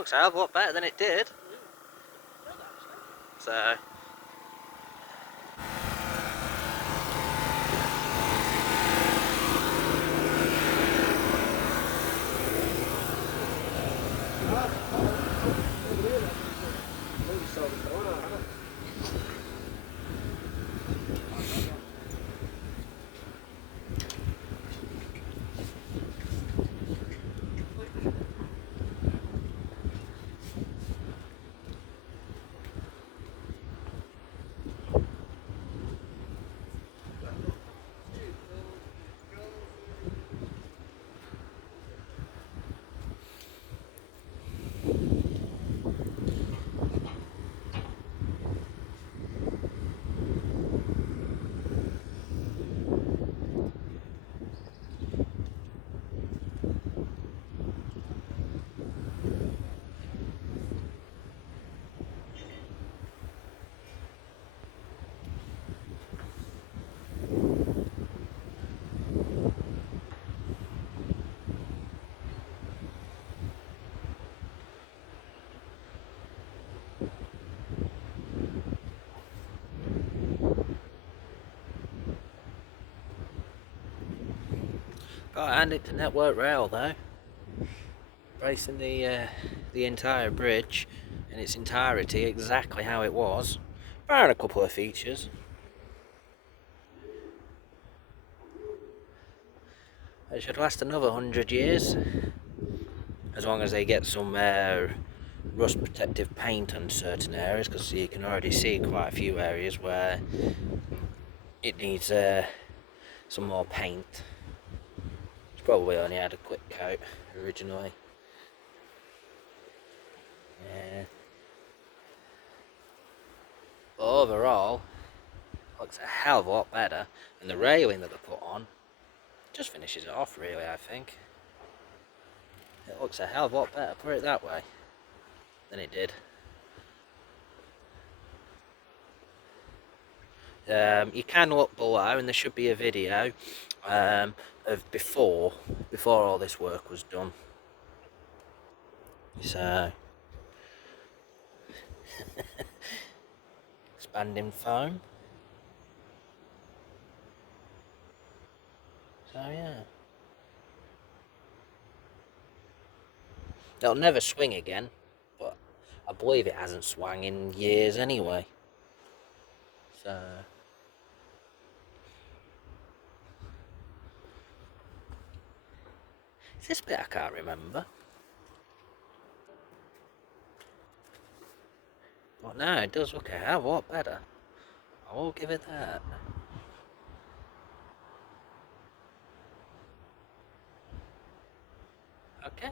looks a hell of a lot better than it did. So. Got to hand it to Network Rail though, bracing the entire bridge in its entirety exactly how it was, barring a couple of features. It should last another 100 years, as long as they get some rust protective paint on certain areas, because you can already see quite a few areas where it needs some more paint. It's probably only had a quick coat originally. Yeah. But overall, looks a hell of a lot better, and the railing that they put on just finishes it off really, I think. It looks a hell of a lot better, put it that way, than it did. You can look below, and there should be a video of before all this work was done. So, expanding foam. So yeah, it'll never swing again, but I believe it hasn't swung in years anyway. So. Is this bit I can't remember? But no, it does look a hell of a lot better. I will give it that. Okay.